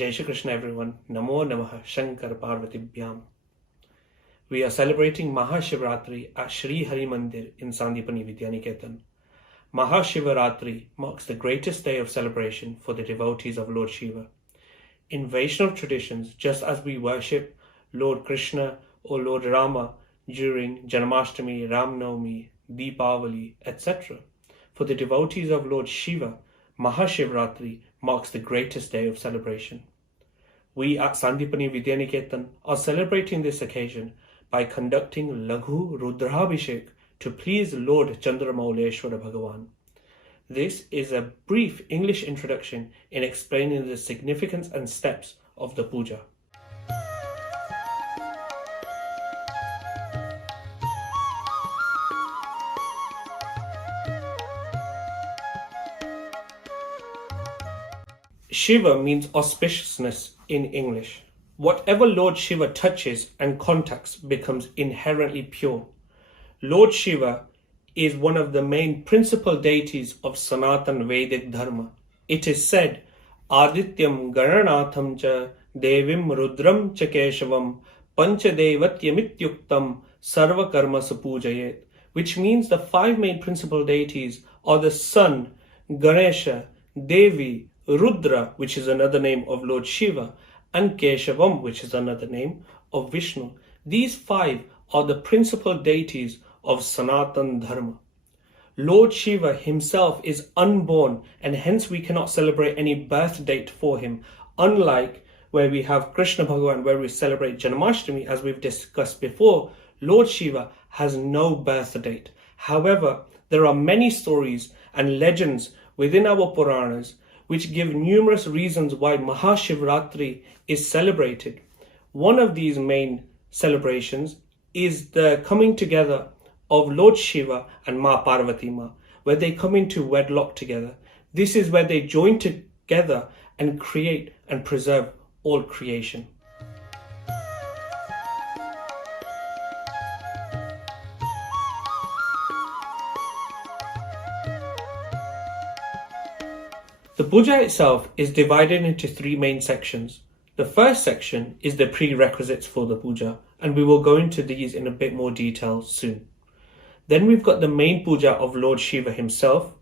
Jai Shri Krishna everyone. Namo Namah Shankar Parvatibhyam. We are celebrating Mahashivaratri at Shri Hari Mandir in Sandipani Vidyaniketan. Mahashivaratri marks the greatest day of celebration for the devotees of Lord Shiva. In Vaishnava traditions, just as we worship Lord Krishna or Lord Rama during Janmashtami, Ramnavami, Deepavali, etc., for the devotees of Lord Shiva, Mahashivaratri marks the greatest day of celebration. We at Sandipani Vidyaniketan are celebrating this occasion by conducting Laghu Rudrabhishek to please Lord Chandramauleshwara Bhagavan. This is a brief English introduction in explaining the significance and steps of the puja. Shiva means auspiciousness in English. Whatever Lord Shiva touches and contacts becomes inherently pure. Lord Shiva is one of the main principal deities of Sanatan Vedic Dharma. It is said, Adityam Gananatham cha Devim Rudram cha Keshavam Panchadevatyamityuktam Sarva Karma Sapujayet, which means the five main principal deities are the Sun, Ganesha, Devi, Rudra, which is another name of Lord Shiva, and Keshavam, which is another name of Vishnu. These five are the principal deities of Sanatan Dharma. Lord Shiva himself is unborn, and hence we cannot celebrate any birth date for him, unlike where we have Krishna Bhagavan, where we celebrate Janmashtami, as we've discussed before. Lord Shiva has no birth date. However, there are many stories and legends within our Puranas which give numerous reasons why Mahashivaratri is celebrated. One of these main celebrations is the coming together of Lord Shiva and Ma Parvati Ma, where they come into wedlock together. This is where they join together and create and preserve all creation. The puja itself is divided into three main sections. The first section is the prerequisites for the puja, and we will go into these in a bit more detail soon. Then we've got the main puja of Lord Shiva himself,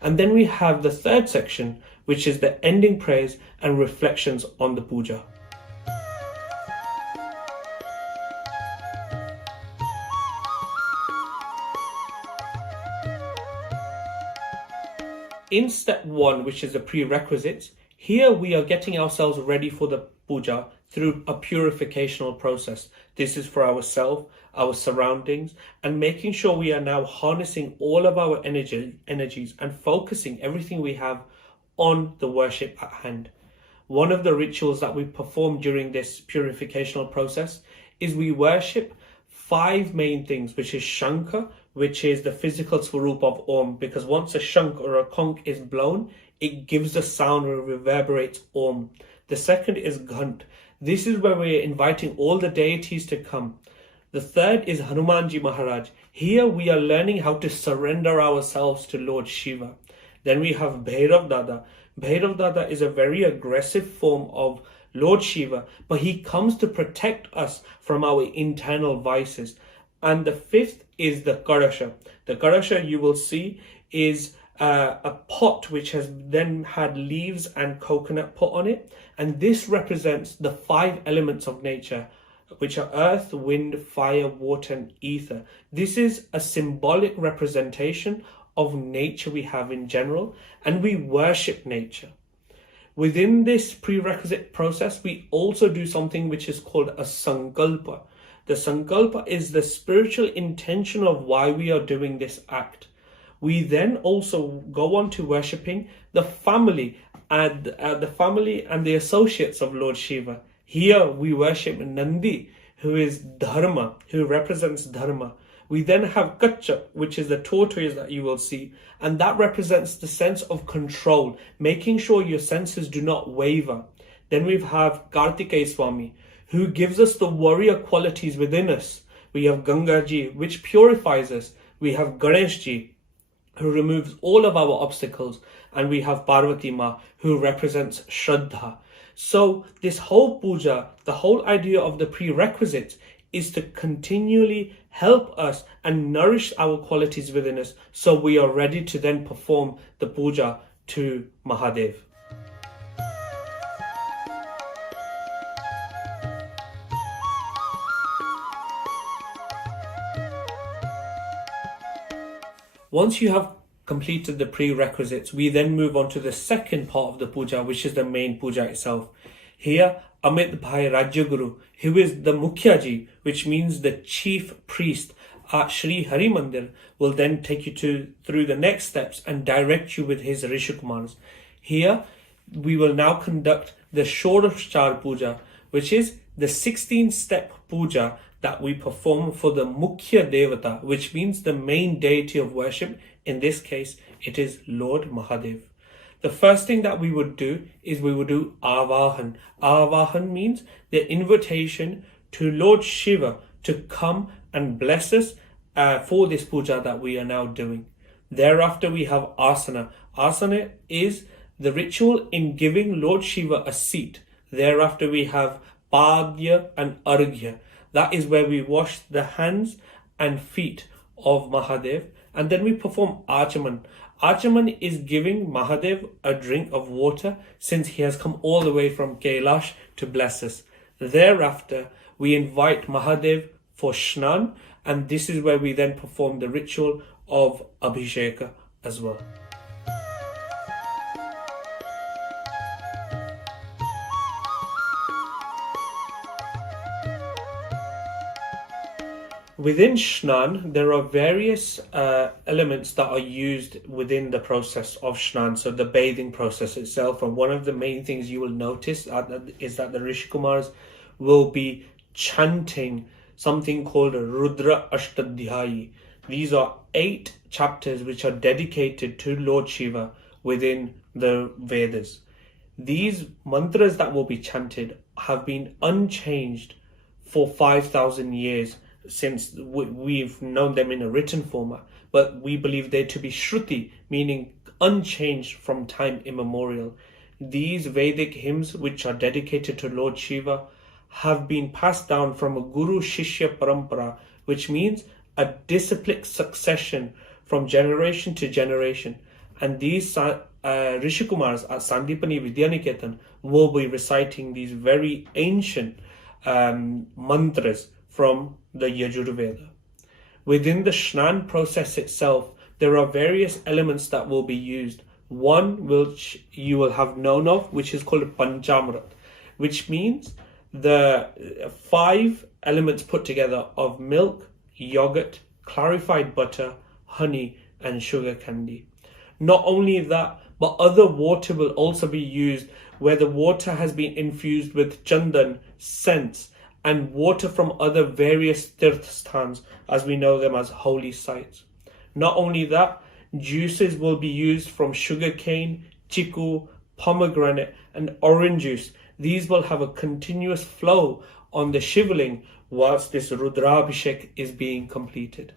and then we have the third section, which is the ending prayers and reflections on the puja. In step 1, which is the prerequisites, here we are getting ourselves ready for the puja through a purificational process. This is for ourselves, our surroundings, and making sure we are now harnessing all of our energies and focusing everything we have on the worship at hand. One of the rituals that we perform during this purificational process is we worship five main things, which is Shankha, which is the physical swarup of Om, because once a shank or a conch is blown, it gives a sound or reverberates Om. The second is Ghant. This is where we are inviting all the deities to come. The third is Hanumanji Maharaj. Here we are learning how to surrender ourselves to Lord Shiva. Then we have Bhairav Dada. Bhairav Dada is a very aggressive form of Lord Shiva, but he comes to protect us from our internal vices. And the fifth is the Kadasha. The Kadasha, you will see, is a pot which has then had leaves and coconut put on it. And this represents the five elements of nature, which are earth, wind, fire, water, and ether. This is a symbolic representation of nature we have in general, and we worship nature. Within this prerequisite process, we also do something which is called a sankalpa. The sankalpa is the spiritual intention of why we are doing this act. We then also go on to worshipping the family and the associates of Lord Shiva. Here we worship Nandi, who is Dharma, who represents Dharma. We then have Kachap, which is the tortoise that you will see, and that represents the sense of control, making sure your senses do not waver. Then we have Kartikeya Swami, who gives us the warrior qualities within us. We have Gangaji, which purifies us. We have Ganeshji, who removes all of our obstacles. And we have Parvati Ma, who represents Shraddha. So this whole puja, the whole idea of the prerequisites, is to continually help us and nourish our qualities within us, so we are ready to then perform the puja to Mahadev. Once you have completed the prerequisites, we then move on to the second part of the puja, which is the main puja itself. Here, Amit Bhai Rajya Guru, who is the Mukhyaji, which means the chief priest at Shri Hari Mandir, will then take you through the next steps and direct you with his Rishikumars. Here, we will now conduct the Shodashchar Puja, which is the 16-step puja that we perform for the Mukhya Devata, which means the main deity of worship. In this case, it is Lord Mahadev. The first thing that we would do is we would do Avahan. Avahan means the invitation to Lord Shiva to come and bless us for this puja that we are now doing. Thereafter, we have Asana. Asana is the ritual in giving Lord Shiva a seat. Thereafter, we have Padya and Arghya. That is where we wash the hands and feet of Mahadev, and then we perform Achaman. Achaman is giving Mahadev a drink of water, since he has come all the way from Kailash to bless us. Thereafter, we invite Mahadev for Snāna, and this is where we then perform the ritual of Abhishek as well. Within Snāna, there are various elements that are used within the process of Snāna, so the bathing process itself. And one of the main things you will notice is that the Rishikumars will be chanting something called Rudra Ashtadhyayi. These are 8 chapters which are dedicated to Lord Shiva within the Vedas. These mantras that will be chanted have been unchanged for 5,000 years since we've known them in a written format, but we believe they to be Shruti, meaning unchanged from time immemorial. These Vedic hymns, which are dedicated to Lord Shiva, have been passed down from a Guru Shishya parampara, which means a disciplic succession from generation to generation. And these Rishikumars at Sandipani Vidyaniketan will be reciting these very ancient mantras from the Yajurveda. Within the Snāna process itself, there are various elements that will be used. One which you will have known of, which is called Panchamrit, which means the 5 elements put together of milk, yogurt, clarified butter, honey, and sugar candy. Not only that, but other water will also be used, where the water has been infused with chandan, scents, and water from other various tirthasthans, as we know them as holy sites. Not only that, juices will be used from sugarcane, chiku, pomegranate, and orange juice. These will have a continuous flow on the Shivling whilst this Rudrabhishek is being completed.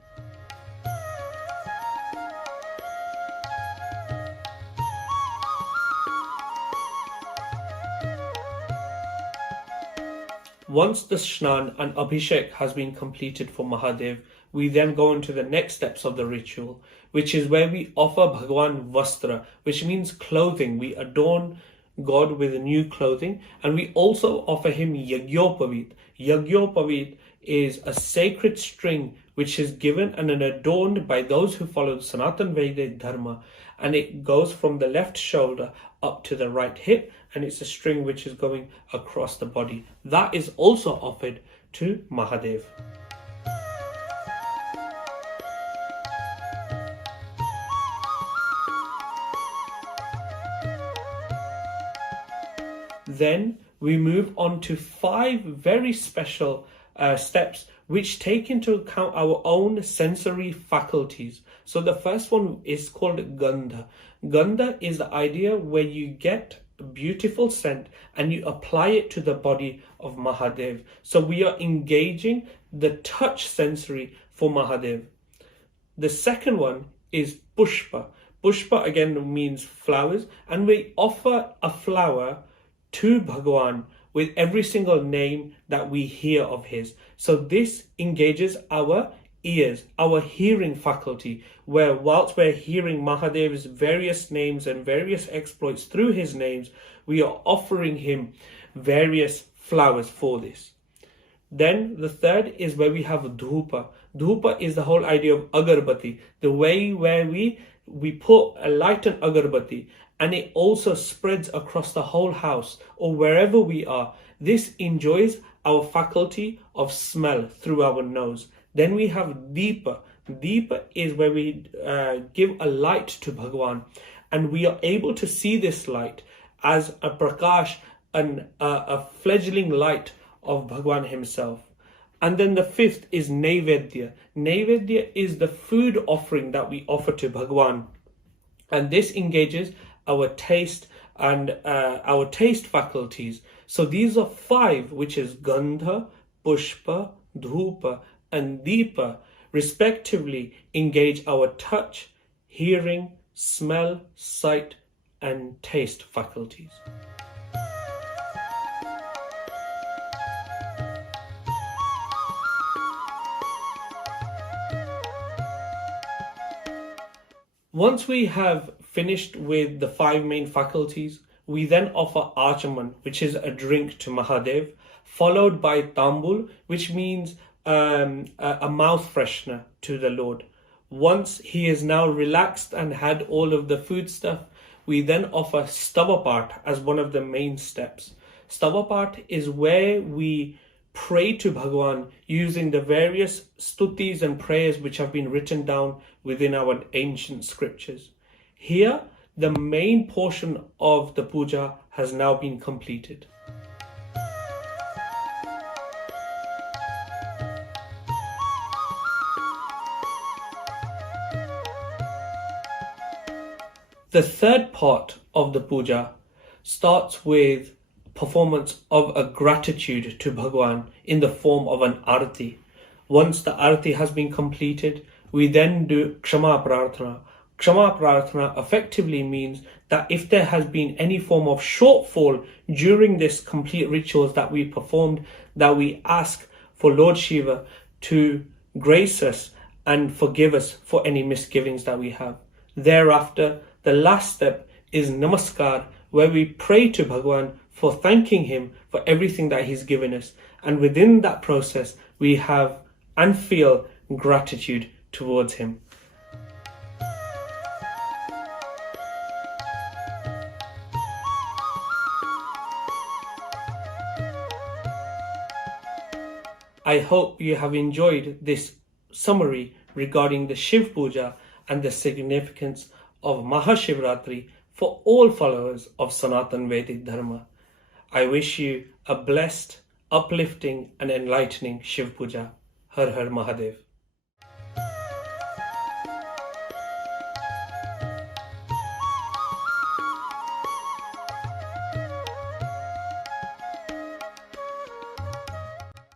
Once the Snāna and Abhishek has been completed for Mahadev, we then go into the next steps of the ritual, which is where we offer Bhagwan Vastra, which means clothing. We adorn God with new clothing, and we also offer him Yagyopavit. Yagyopavit is a sacred string which is given and adorned by those who follow the Sanatan Vedic Dharma, and it goes from the left shoulder up to the right hip, and it's a string which is going across the body. That is also offered to Mahadev. Then we move on to 5 very special steps which take into account our own sensory faculties. So the first one is called Gandha. Gandha is the idea where you get a beautiful scent and you apply it to the body of Mahadev. So we are engaging the touch sensory for Mahadev. The second one is Pushpa. Pushpa again means flowers, and we offer a flower to Bhagavan with every single name that we hear of his. So this engages our ears, our hearing faculty, where whilst we're hearing Mahadev's various names and various exploits through his names, we are offering him various flowers for this. Then the third is where we have dhupa. Dhupa is the whole idea of agarbati, the way where we put a light on agarbati and it also spreads across the whole house or wherever we are. This enjoys our faculty of smell through our nose. Then we have deepa. Deepa is where we give a light to Bhagavan, and we are able to see this light as a prakash, a fledgling light of Bhagavan himself. And then the fifth is Naivedya. Naivedya is the food offering that we offer to Bhagavan. And this engages our taste and our taste faculties. So these are five, which is Gandha, Pushpa, Dhupa, and Deepa, respectively engage our touch, hearing, smell, sight, and taste faculties. Once we have finished with the five main faculties, we then offer Achaman, which is a drink to Mahadev, followed by Tambul, which means a mouth freshener to the Lord. Once he is now relaxed and had all of the food stuff, we then offer Stavapart as one of the main steps. Stavapart is where we pray to Bhagavan using the various stutis and prayers which have been written down within our ancient scriptures. Here, the main portion of the puja has now been completed. The third part of the puja starts with performance of a gratitude to Bhagavan in the form of an arati. Once the arati has been completed, we then do Kshama Prarthana. Kshama Prarthana effectively means that if there has been any form of shortfall during this complete rituals that we performed, that we ask for Lord Shiva to grace us and forgive us for any misgivings that we have. Thereafter, the last step is Namaskar, where we pray to Bhagavan for thanking him for everything that he's given us. And within that process, we have and feel gratitude towards him. I hope you have enjoyed this summary regarding the Shiv Puja and the significance of Mahashivratri for all followers of Sanatan Vedic Dharma. I wish you a blessed, uplifting and enlightening Shiv Puja. Har Har Mahadev.